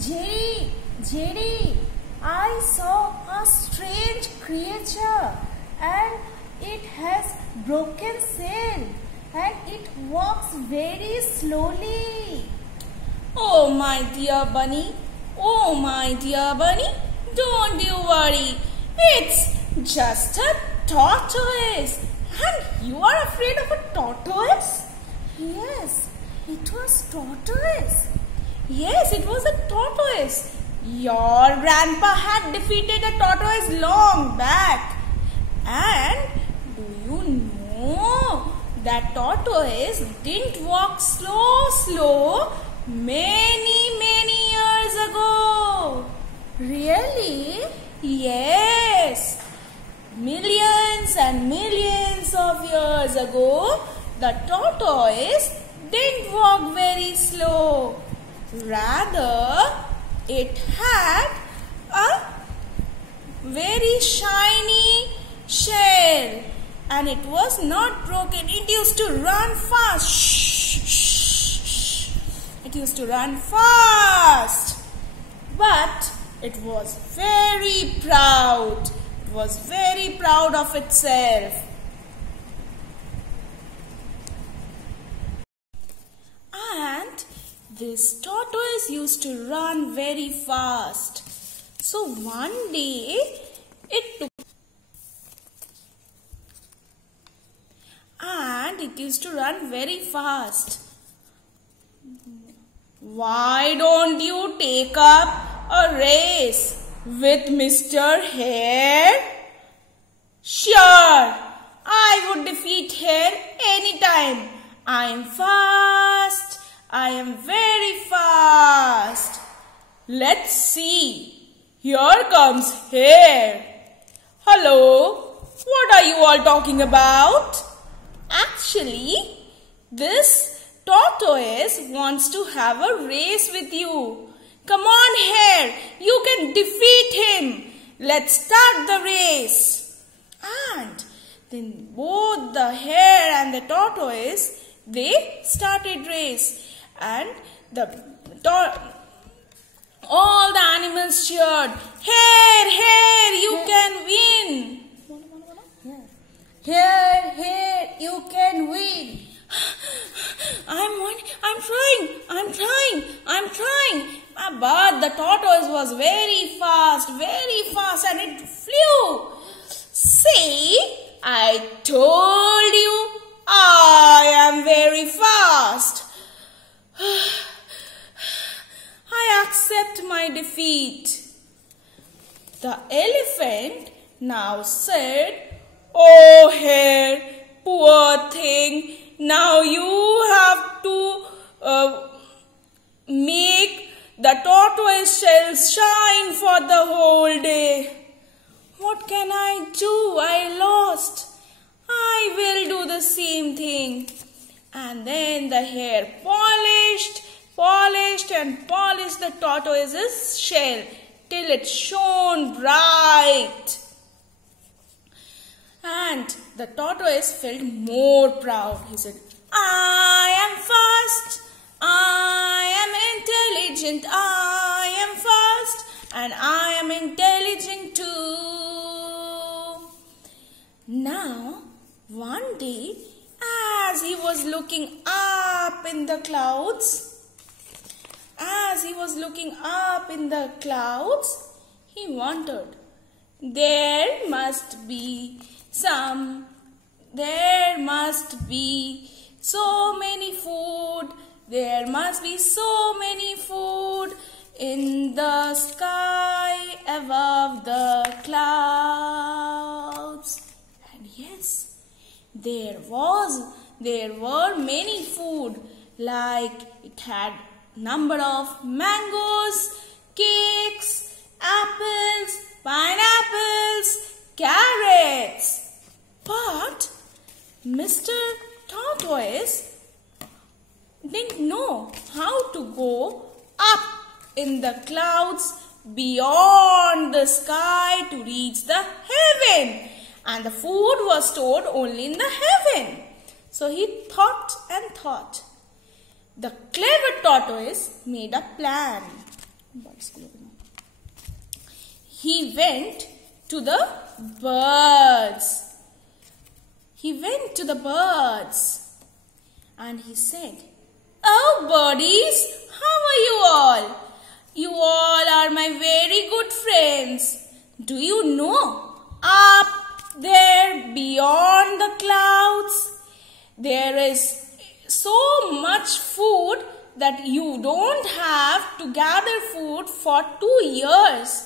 Jerry, Jerry, I saw a strange creature and it has broken sail and it walks very slowly. Oh my dear bunny, oh my dear bunny, don't you worry. It's just a tortoise. And you are afraid of a tortoise? Yes, it was tortoise. Yes, it was a tortoise. Your grandpa had defeated a tortoise long back. And do you know that tortoise didn't walk slow many years ago? Really? Yes. Millions and millions of years ago, the tortoise didn't walk very slow. Rather, it had a very shiny shell and it was not broken. It used to run fast. It used to run fast. But it was very proud. It was very proud of itself. And this tortoise used to run very fast. So one day it used to run very fast. Why don't you take up a race with Mr. Hare? Sure, I would defeat Hare anytime. I am fast. I am very fast. Let's see. Here comes Hare. Hello. What are you all talking about? Actually, this tortoise wants to have a race with you. Come on, Hare. You can defeat him. Let's start the race. And then both the hare and the tortoise, they started race. And all the animals cheered, Hare, Hare, you can win. Hare, you can win. I'm trying. But the tortoise was very fast, and it flew. See, I told you, I am very fast. I accept my defeat. The elephant now said, Oh, Hare, poor thing, now you have to make the tortoise shell shine for the whole day. What can I do? I lost. I will do the same thing. And then the hare polished the tortoise's shell till it shone bright. And the tortoise felt more proud. He said, I am fast, I am intelligent, I am fast, and I am intelligent too. Now, one day, as he was looking up in the clouds, he wondered, there must be so many food. There must be so many food in the sky above the clouds. And yes, there were many food, like it had number of mangoes, cakes, apples, pineapples, carrots. But Mr. Tortoise didn't know how to go up in the clouds beyond the sky to reach the heaven. And the food was stored only in the heaven. So he thought and thought. The clever tortoise made a plan. He went to the birds. He went to the birds and he said, "Oh birdies, how are you all? You all are my very good friends. Do you know, up there beyond the clouds, there is so much food that you don't have to gather food for 2 years."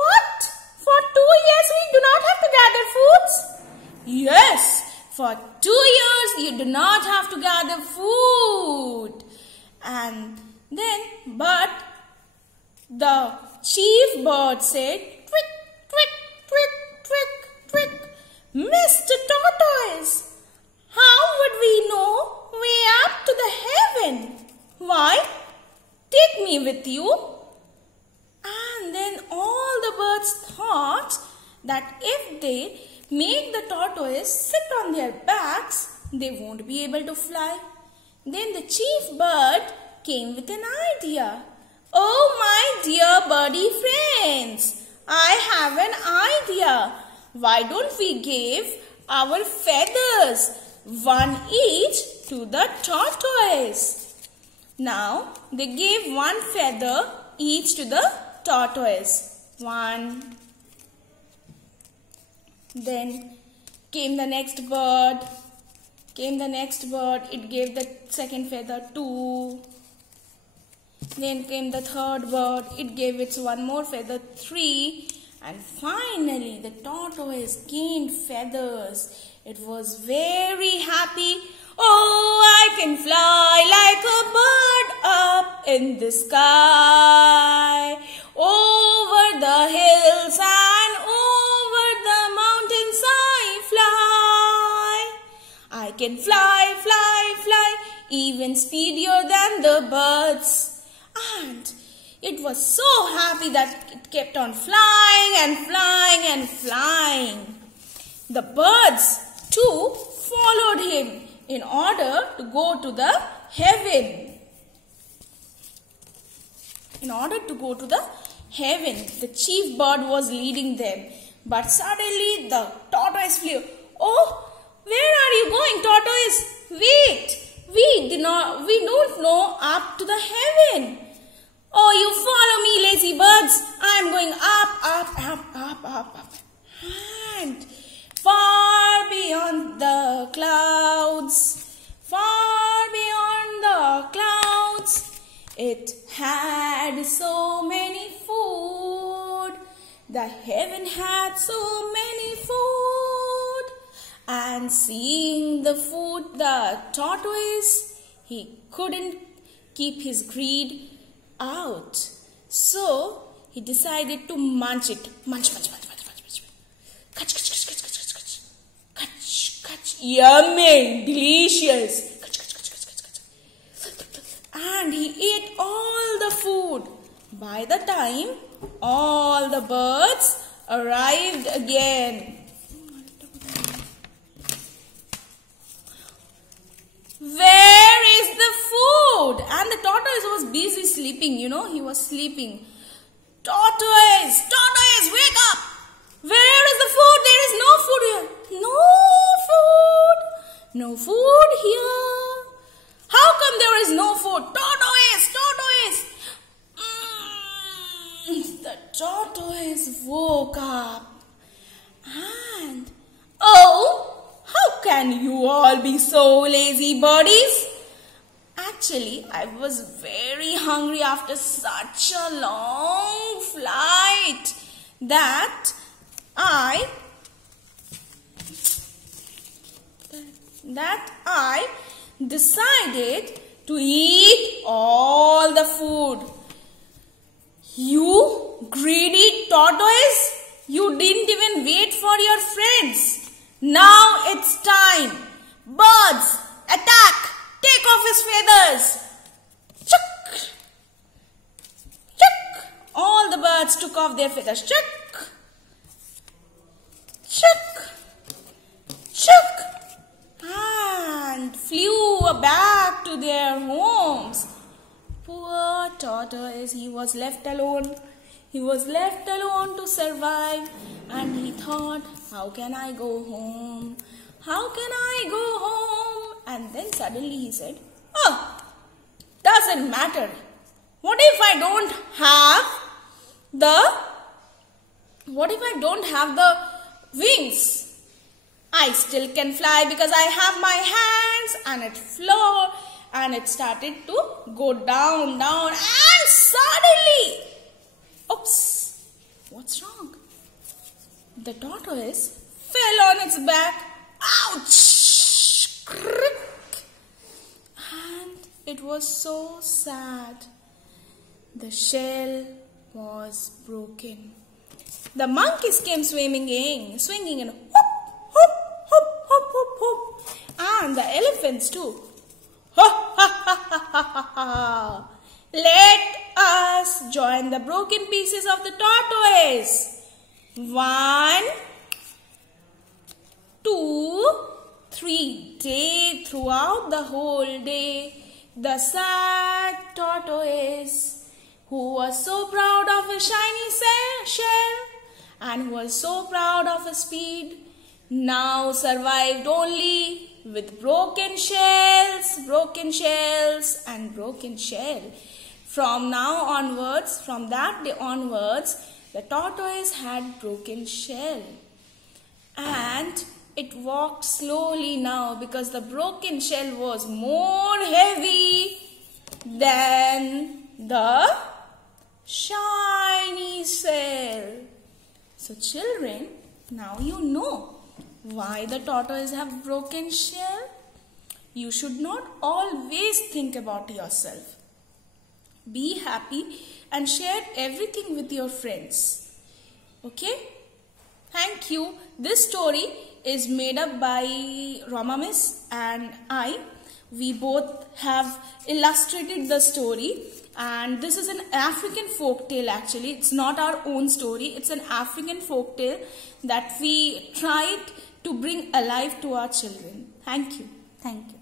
"What? For 2 years we do not have to gather foods?" "Yes, for 2 years you do not have to gather food." And then, but the chief bird said, "Twick, twick, twick, twick, twick, Mr. Tortoise, how would we know way up to the heaven? Why, take me with you." And then all the birds thought that if they make the tortoise sit on their backs, they won't be able to fly. Then the chief bird came with an idea. "Oh my dear birdie friends, I have an idea. Why don't we give our feathers, one each, to the tortoise?" Now they gave one feather each to the tortoise. One. Then came the next bird. It gave the second feather. 2. Then came the third bird. It gave its one more feather. 3. And finally the tortoise gained feathers. It was very happy. "Oh, I can fly like a bird up in the sky. Over the hills and over the mountains I fly. I can fly, fly, fly, even speedier than the birds." And it was so happy that it kept on flying and flying and flying. The birds too followed him in order to go to the heaven. The chief bird was leading them. But suddenly the tortoise flew. "Oh, where are you going, tortoise? Wait, we don't know up to the heaven." "Oh, you follow me, lazy birds. I'm going up, up, up, up, up, up." And far beyond the clouds, it had so many food. The heaven had so many food. And seeing the food, the tortoise, he couldn't keep his greed out. So he decided to munch it. Munch, munch, munch, munch, munch, munch. Catch, catch, catch, catch, catch, catch, catch. Catch, catch. Yummy, delicious. Catch, catch, catch, catch, catch, catch. And he ate all the food. By the time all the birds arrived again. "Where is the food?" And the tortoise was busy sleeping, he was sleeping. "Tortoise, tortoise, wake up! Where is the food? There is no food here." "No food. No food here. How come there is no food? Tortoise, tortoise." The tortoise woke up and, "Oh, how can you all be so lazy birdies? Actually, I was very hungry after such a long flight that I decided to eat all the food." "You greedy tortoise, you didn't even wait for your friends. Now it's time. Birds, attack! Take off his feathers!" Chuck! Chuck! All the birds took off their feathers. Chuck! Chuck! Chuck! And flew back to their homes. Poor tortoise, he was left alone. He was left alone to survive, and he thought, how can I go home? How can I go home? And then suddenly he said, oh, doesn't matter. What if I don't have the wings? I still can fly because I have my hands. And it flew and it started to go down, and suddenly, oops, what's wrong? The tortoise fell on its back. Ouch! Crick! And it was so sad. The shell was broken. The monkeys came swinging and hop, hop, hop, hop, hop, hop. And the elephants too. Ha ha ha ha ha ha. Let us join the broken pieces of the tortoise. 1, 2, 3. Throughout the whole day, the sad tortoise, who was so proud of his shiny shell and who was so proud of his speed, now survived only with broken shells and broken shell. From that day onwards, the tortoise had broken shell. And it walked slowly now because the broken shell was more heavy than the shiny shell. So children, now you know why the tortoise have broken shell. You should not always think about yourself. Be happy and share everything with your friends. Okay? Thank you. This story is made up by Rama Miss and I. We both have illustrated the story, and this is an African folk tale actually. It's not our own story. It's an African folk tale that we tried to bring alive to our children. Thank you. Thank you.